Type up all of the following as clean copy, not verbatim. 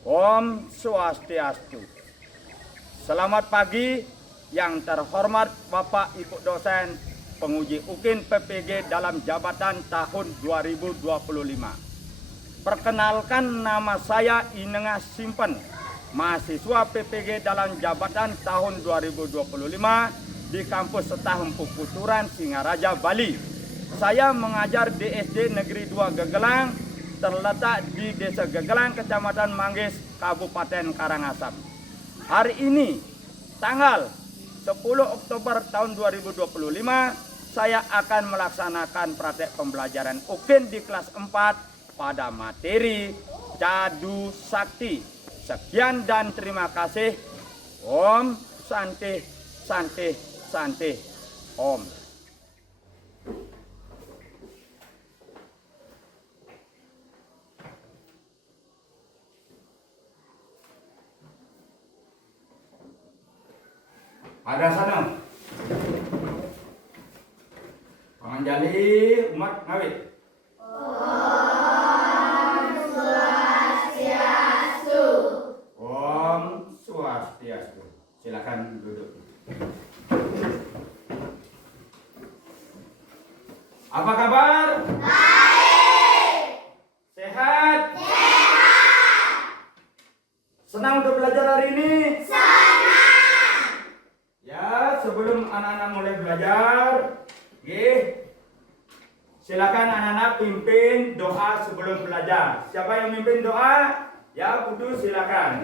Om Swastiastu. Selamat pagi yang terhormat Bapak Ibu dosen penguji UKIN PPG dalam jabatan tahun 2025. Perkenalkan, nama saya Inengah Simpen, mahasiswa PPG dalam jabatan tahun 2025 di kampus Setahempu Puturan, Singaraja, Bali. Saya mengajar di SD Negeri 2 Gegelang, terletak di Desa Gegelang, Kecamatan Manggis, Kabupaten Karangasem. Hari ini, tanggal 10 Oktober tahun 2025, saya akan melaksanakan praktek pembelajaran UKIN di kelas 4 pada materi Cadu Sakti. Sekian dan terima kasih. Om Santi Santi Santi Om. Ada sana. Panganjali umat ngawit. Om Swastiastu. Om Swastiastu. Silakan duduk. Apa kabar? Baik. Sehat? Sehat. Senang untuk belajar hari ini? Senang. Ya, sebelum anak-anak mulai belajar, silakan anak-anak pimpin doa sebelum belajar. Siapa yang mimpin doa? Ya, Putu silakan.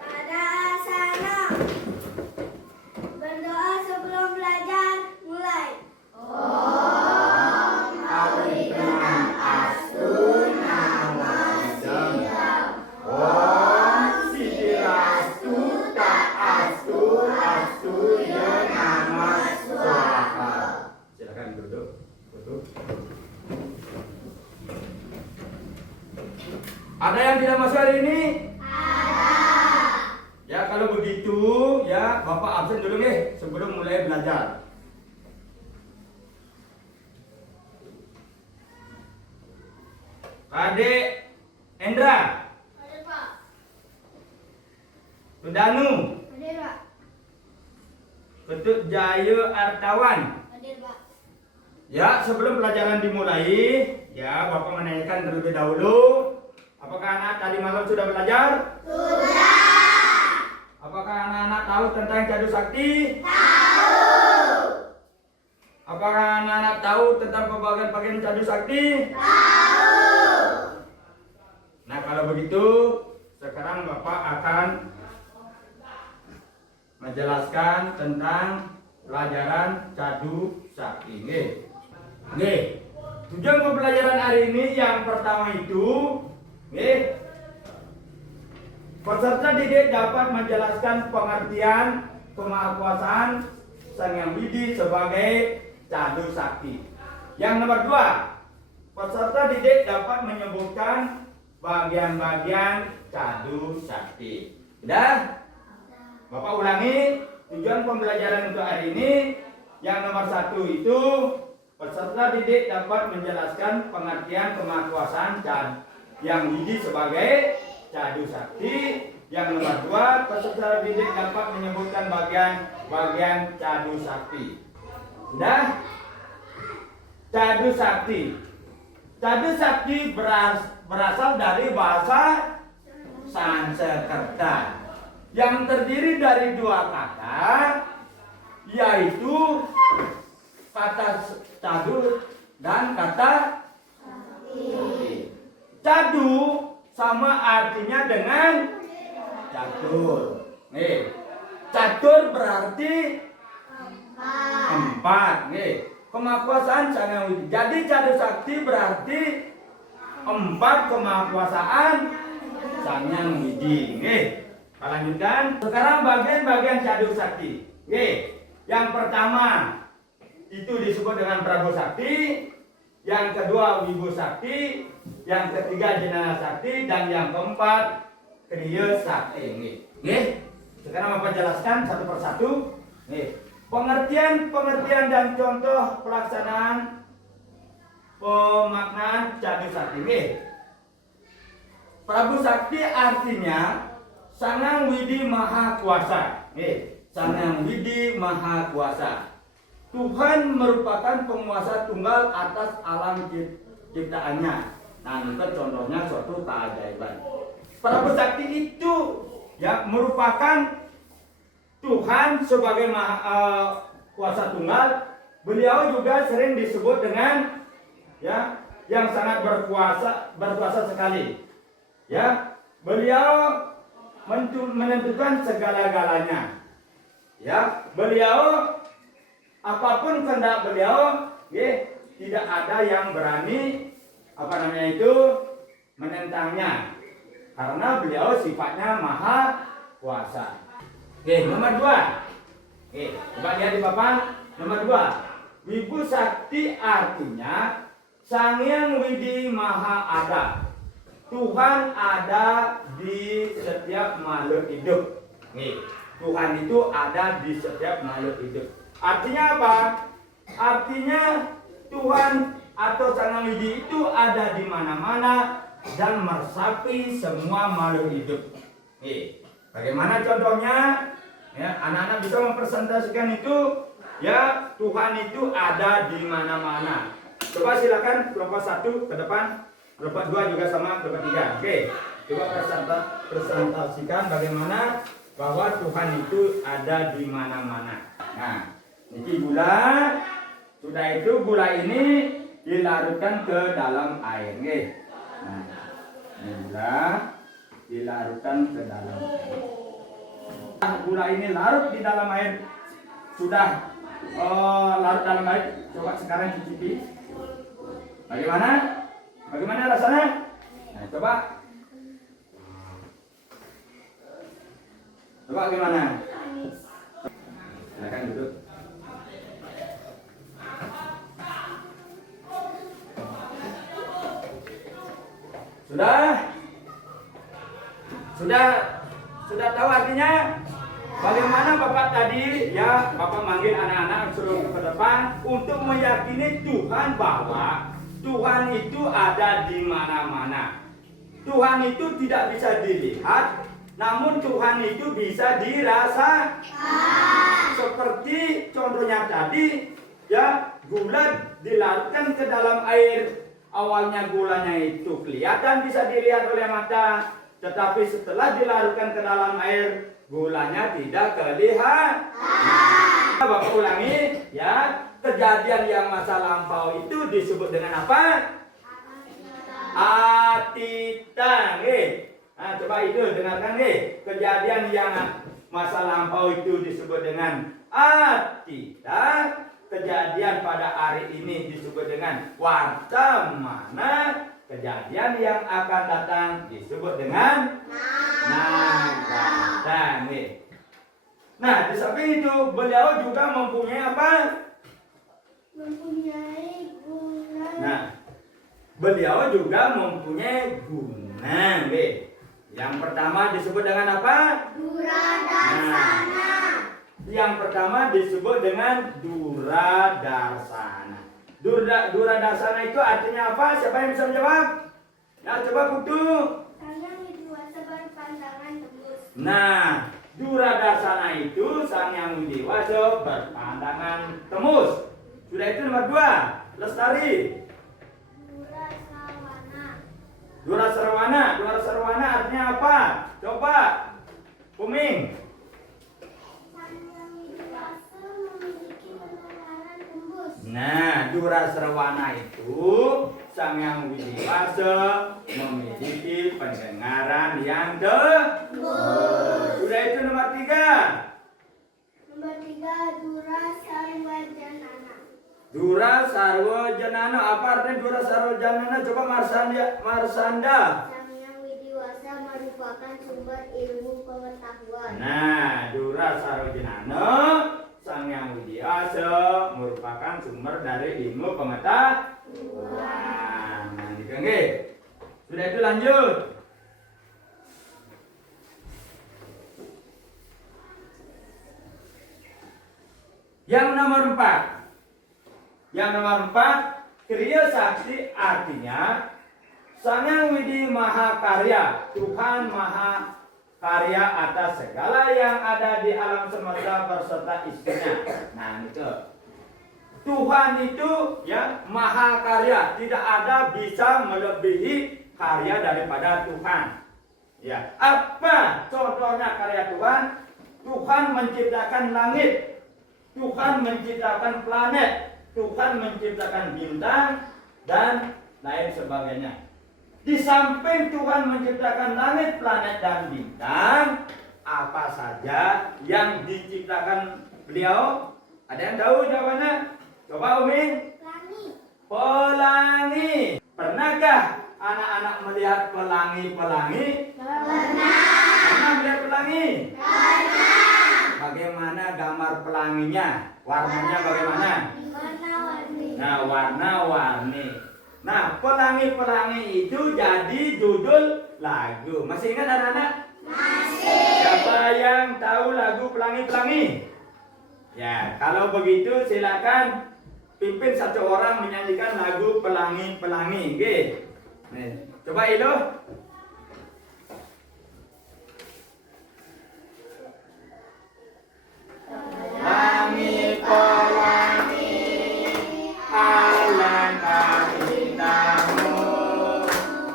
Pada asana berdoa sebelum belajar. Mulai. Om Awikenang Astu Nama Siddham. Om Siddhirastu Tak Astu Astu Ya Nama Swaha. Silakan duduk. Putu. Ada yang tidak masuk hari ini? Ya, kalau begitu ya Bapak absen dulu nih sebelum mulai belajar. Adik Endra, Hadir, Pak. Tudanu, Hadir, Pak. Ketut Jaya Artawan. Hadir, Pak. Ya, sebelum pelajaran dimulai, ya Bapak menanyakan terlebih dahulu, apakah anak tadi malam sudah belajar? Sudah. Apakah anak-anak tahu tentang Cadu Sakti? Tahu. Apakah anak-anak tahu tentang pembagian-bagian Cadu Sakti? Tahu. Nah, kalau begitu, sekarang Bapak akan menjelaskan tentang pelajaran Cadu Sakti. Tujuan pembelajaran hari ini yang pertama itu, peserta didik dapat menjelaskan pengertian kemahakuasaan Sang Hyang Widi sebagai Cadu Sakti. Yang nomor 2, peserta didik dapat menyebutkan bagian-bagian Cadu Sakti. Sudah? Bapak ulangi, tujuan pembelajaran untuk hari ini. Yang nomor 1 itu, peserta didik dapat menjelaskan pengertian kemahakuasaan Sang Hyang Widi sebagai Cadu Sakti. Yang nomor 2, peserta didik dapat menyebutkan bagian-bagian Cadu Sakti. Sudah? Cadu Sakti. Cadu Sakti berasal dari bahasa Sanskerta yang terdiri dari 2 kata, yaitu kata cadu dan kata sakti. Cadu sama artinya dengan catur. Catur berarti 4. Kemahakuasaan Sang Hyang Widi. Jadi Cadu Sakti berarti 4 kemahakuasaan Sang Hyang Widi. Kita lanjutkan. Sekarang bagian-bagian Cadu Sakti. Yang pertama itu disebut dengan Prabu Sakti, yang kedua Wibu Sakti, yang ketiga Jenana Sakti, dan yang keempat Kriya Sakti. Sekarang Bapak jelaskan satu persatu. Pengertian dan contoh pelaksanaan pemaknaan Cabe Sakti. Prabu Sakti artinya Sangang Widi Maha Kuasa. Sangang Widi Maha Kuasa. Tuhan merupakan penguasa tunggal atas alam ciptaannya. Nah, itu contohnya suatu keajaiban. Prabu Sakti itu ya merupakan Tuhan sebagai kuasa tunggal. Beliau juga sering disebut dengan ya yang sangat berkuasa sekali. Ya, beliau menentukan segala-galanya. Ya, beliau apapun kehendak beliau, tidak ada yang berani menentangnya. Karena beliau sifatnya maha kuasa. Nomor 2. Coba lihat di papan. Nomor 2. Wibu Sakti artinya Sang Hyang Widi Maha Ada. Tuhan ada di setiap makhluk hidup. Tuhan itu ada di setiap makhluk hidup. Artinya apa? Artinya Tuhan atau Sang Hyang Widi itu ada di mana-mana dan meresapi semua makhluk hidup. Bagaimana contohnya? Ya, anak-anak bisa mempresentasikan itu. Ya, Tuhan itu ada di mana-mana. Coba silakan kelompok 1 ke depan, kelompok 2 juga sama, kelompok 3. Coba presentasikan bagaimana bahwa Tuhan itu ada di mana-mana. Nah, ini gula. Sudah itu gula ini dilarutkan ke dalam air. Nah, ini gula dilarutkan ke dalam air. Gula ini larut di dalam air. Sudah larut dalam air. Coba sekarang cicipi. Bagaimana? Bagaimana rasanya? Nah, coba. Coba gimana? Silakan duduk. Sudah tahu artinya? Bagaimana Bapak tadi ya, Bapak manggil anak-anak suruh ke depan untuk meyakini Tuhan bahwa Tuhan itu ada di mana-mana. Tuhan itu tidak bisa dilihat, namun Tuhan itu bisa dirasa. Seperti contohnya tadi, ya gula dilarutkan ke dalam air. Awalnya gulanya itu kelihatan bisa dilihat oleh mata, tetapi setelah dilarutkan ke dalam air, gulanya tidak kelihatan. Bapak ulangi, ya. Kejadian yang masa lampau itu disebut dengan apa? Atita. Nah, coba itu dengarkan kejadian yang masa lampau itu disebut dengan atita. Kejadian pada hari ini disebut dengan wartamana. Kejadian yang akan datang disebut dengan nagata. Nah, di samping itu beliau juga mempunyai apa? Mempunyai guna. Nah, beliau juga mempunyai guna. Yang pertama disebut dengan apa? Duradarsana. Yang pertama disebut dengan Duradarsana. Duradarsana itu artinya apa? Siapa yang bisa menjawab? Ya, coba Putu. Sang Hyang Widiwasa berpandangan tembus. Nah, Duradarsana itu Sang Hyang Widiwasa berpandangan tembus. Sudah itu nomor 2. Lestari. Durasarwana. Durasarwana artinya apa? Coba. Kuming. Sang Hyang Widiwasa memiliki pendengaran tembus. Nah, Durasarwana itu Sang Hyang Widiwasa memiliki pendengaran yang tembus. Sudah itu nomor 3. Nomor 3, Durasarwajanana. Durasarwajanana, apa artinya Durasarwajanana? Coba Marsanda. Sang Hyang Widiwasa merupakan sumber ilmu pengetahuan. Nah, Durasarwajanana Sang Hyang Widiwasa merupakan sumber dari ilmu pengetahuan. Nah, dikenggih. Sudah itu lanjut. Yang nomor 4. Kriya Sakti artinya Sang Hyang Widi Maha Karya, Tuhan Maha Karya atas segala yang ada di alam semesta berserta isinya. Nah, itu. Tuhan itu ya Maha Karya, tidak ada bisa melebihi karya daripada Tuhan. Ya, apa contohnya karya Tuhan? Tuhan menciptakan langit, Tuhan menciptakan planet, Tuhan menciptakan bintang dan lain sebagainya. Di samping Tuhan menciptakan langit, planet dan bintang, apa saja yang diciptakan beliau? Ada yang tahu jawabannya? Coba Umi. Pelangi. Pernahkah anak-anak melihat pelangi-pelangi? Pernah melihat pelangi? Bagaimana gambar pelanginya? Warnanya bagaimana? Nah, warna-warni. Nah, pelangi-pelangi itu jadi judul lagu. Masih ingat anak-anak? Masih. Siapa yang tahu lagu pelangi-pelangi? Ya, kalau begitu silakan pimpin satu orang menyanyikan lagu pelangi-pelangi. Oke. Nih, coba itu. Pelangi-pelangi, alangkah indahmu,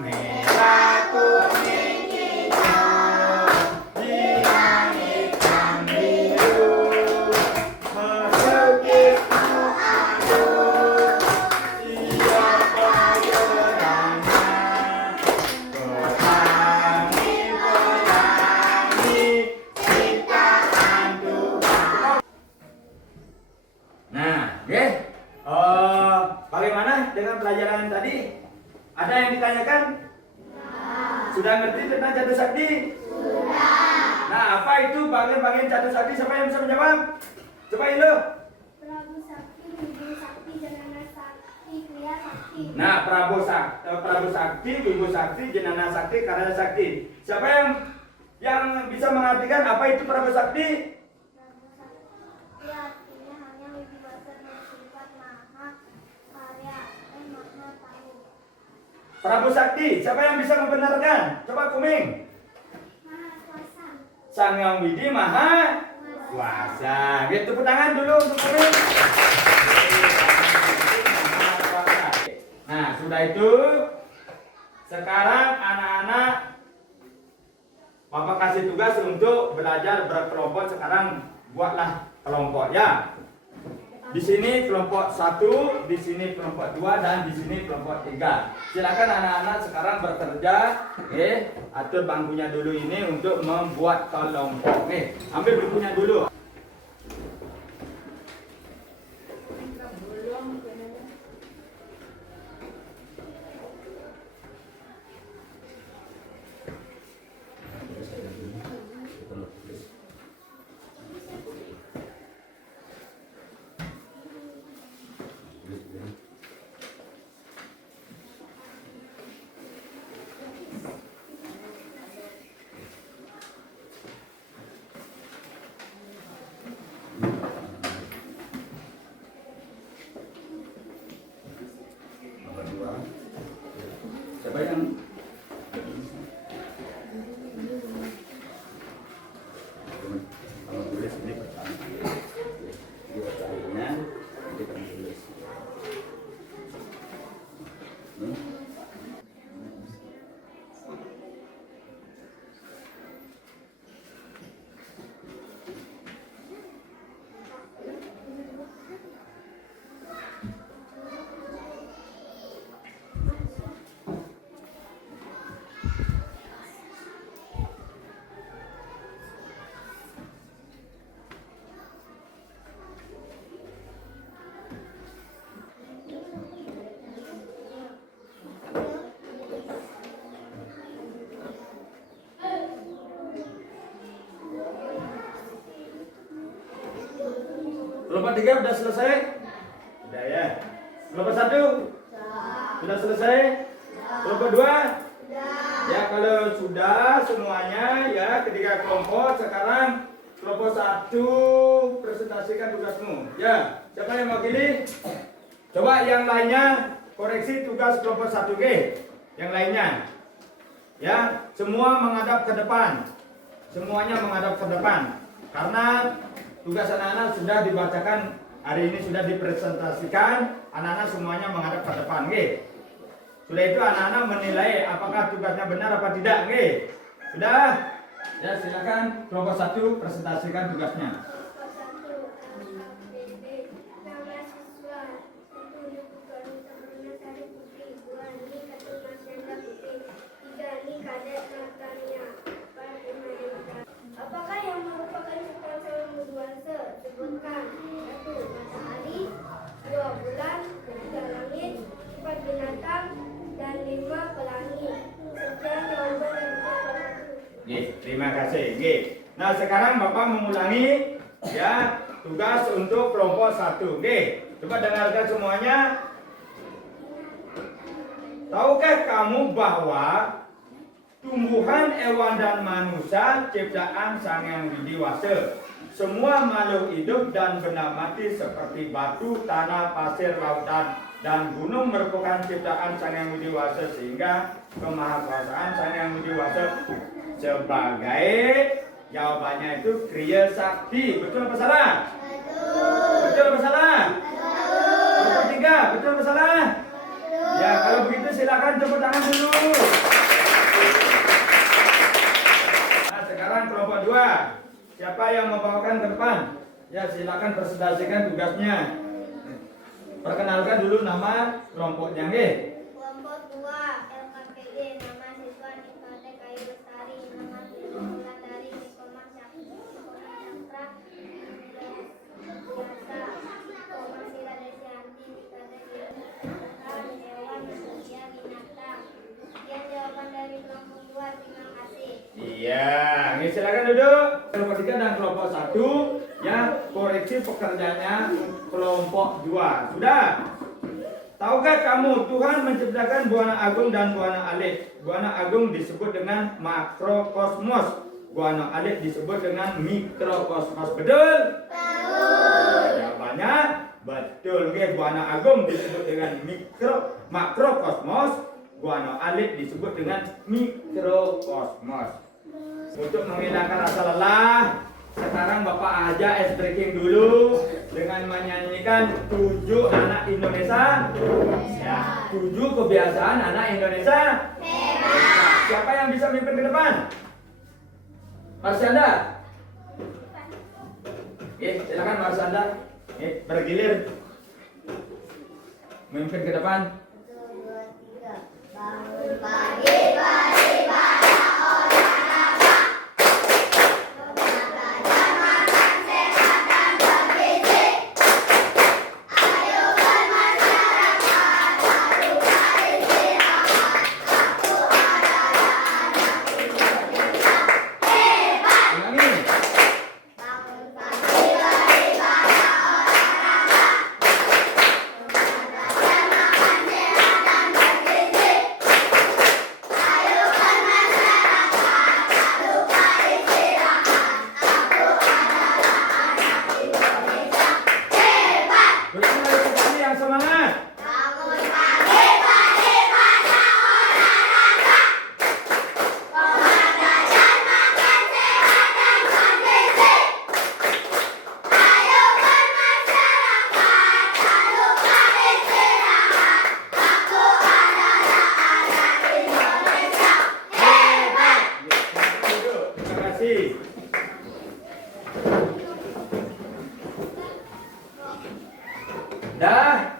merah kuning hijau, di langit yang biru, melukismu aduh, siapa gerangan, pelangi-pelangi, ciptaan Tuhan. Nah, oke. Bagaimana dengan pelajaran tadi? Ada yang ditanyakan? Sudah ngerti tentang Jatuh Sakti? Sudah. Nah, apa itu bagian-bagian Jatuh Sakti? Siapa yang bisa menjawab? Coba Ilu. Prabu Sakti, Wibu Sakti, Janana Sakti, Kriya Sakti. Nah, Prabu Sakti, Wibu Sakti, Janana Sakti, Karya Sakti. Siapa yang bisa mengartikan apa itu Prabu Sakti? Prabu Sakti artinya hanya wibawa bersifat maha karya dan maha tahu. Prabu Sakti, siapa yang bisa membenarkan? Coba Kuming. Maha kuasa. Sang Hyang Widi Maha Kuasa. Oke, tepuk tangan dulu untuk Kuming. Nah, sudah itu. Sekarang anak-anak Bapak kasih tugas untuk belajar berkelompok. Sekarang buatlah kelompok ya. Di sini kelompok 1, di sini kelompok 2, dan di sini kelompok 3. Silakan anak-anak sekarang bekerja, atur bangkunya dulu ini untuk membuat kelompok. Ambil bukunya dulu. Siapa yang kalau tulis ini pertama, dua kalinya kita tulis. Kelompok 3 sudah selesai? Sudah ya. Kelompok 1? Sudah selesai? Kelompok 2? Ya, kalau sudah semuanya ya ketiga kelompok, sekarang kelompok 1 presentasikan tugasmu. Ya, siapa yang mewakili? Coba yang lainnya koreksi tugas kelompok 1G yang lainnya. Ya, semua menghadap ke depan. Semuanya menghadap ke depan. Karena tugas anak-anak sudah dibacakan hari ini, sudah dipresentasikan, anak-anak semuanya menghadap ke depan, nggih. Sudah itu anak-anak menilai apakah tugasnya benar apa tidak, nggih. Sudah? Ya, silakan kelompok 1 presentasikan tugasnya. Kelompok 1 ABB. Nama siswa 1. Yukugaru Sabrina Sari Putri. 2. Ni Katu Marsyanda Putri. 3. Ni Kadet Natania. 4. Imaenda. Apakah yang merupakan ciptaan seorang Buduanse? Sebutkan. 1. Matahari. 2. Bulan. 3. Langit. 4. Binatang. Dan 5. Pelangi. Sekian jawaban dari kelompok 1. Nggih, terima kasih. Nggih. Nah, sekarang Bapak mengulangi ya tugas untuk kelompok 1. Nggih. Coba dengarkan semuanya. Tahukah kamu bahwa tumbuhan, hewan dan manusia ciptaan Sang Hyang Widi Wasa? Semua makhluk hidup dan benda mati seperti batu, tanah, pasir, lautan dan gunung merupakan ciptaan Sang Hyang Widi Wasa, sehingga kemahakuasaan Sang Hyang Widi Wasa sebagai jawabannya itu kriya sakti. Betul apa salah? Betul apa salah? Kelompok 3, betul apa salah? Ya, kalau begitu silakan tepuk tangan dulu. Nah, sekarang kelompok 2. Siapa yang membawakan ke depan? Ya, silakan presentasikan tugasnya. Perkenalkan dulu nama kelompoknya, nggih. Kelompok 2 LKPD. Nama siswa Nikmate Kayu Lestari. Nama siswa Wulandari Nikoma Cakra Biasa. Koma Sila Desianti Nikmate Hewan Manusia Binatang. Sekian jawaban dari kelompok 2. Terima kasih. Iya, ini silakan duduk. Kelompok 3 dan kelompok 1 ya, koreksi pekerjaannya kelompok 2. Sudah? Tahukah kamu Tuhan menciptakan buana agung dan buana alik? Buana agung disebut dengan makrokosmos, buana alik disebut dengan mikrokosmos. Betul? Betul. Jawabannya betul. Nggih, buana agung disebut dengan makrokosmos, buana alik disebut dengan mikrokosmos. Untuk menghilangkan rasa lelah, sekarang Bapak aja ice breaking dulu dengan menyanyikan 7 anak Indonesia. Ya, 7 kebiasaan anak Indonesia. Hebat. Siapa yang bisa mimpin ke depan? Marsyanda. Silakan Marsyanda. Bergilir. Memimpin ke depan. 1, 2, 3. Bangun pagi-pagi. Dah.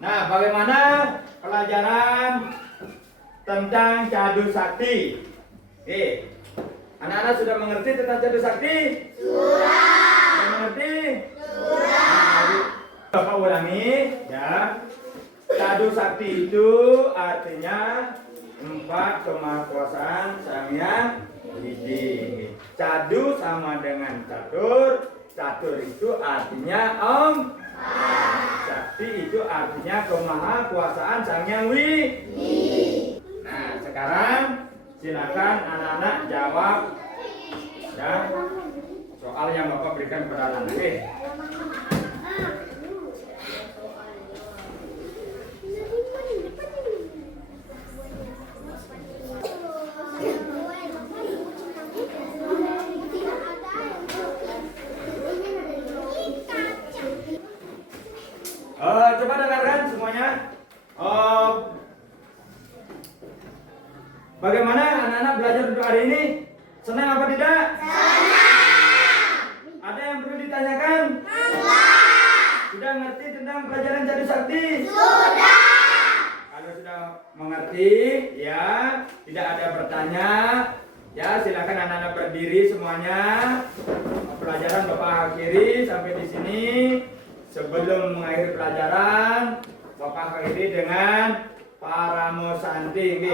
Nah, bagaimana pelajaran tentang Cadu Sakti? Anak-anak sudah mengerti tentang Cadu Sakti? Sudah mengerti? Sudah. Bapak ulangi ya. Cadu Sakti itu artinya 4 kemahakuasaan Sang Hyang Widi. Cadu sama dengan catur. Catur itu artinya Sakti itu artinya kemahakuasaan Sang Hyang Widi. Nah, sekarang silakan anak-anak jawab ya soal yang Bapak berikan kepada anak-anak. dengarkan semuanya. Bagaimana anak-anak belajar untuk hari ini? Senang apa tidak? Ada yang perlu ditanyakan? Sudah ngerti tentang pelajaran Jadu Sakti? Sudah. Kalau sudah mengerti, ya, tidak ada bertanya, ya silakan anak-anak berdiri semuanya. Pelajaran Bapak akhiri sampai di sini. Sebelum mengakhiri pelajaran, Bapak akhiri dengan Paramo Santi.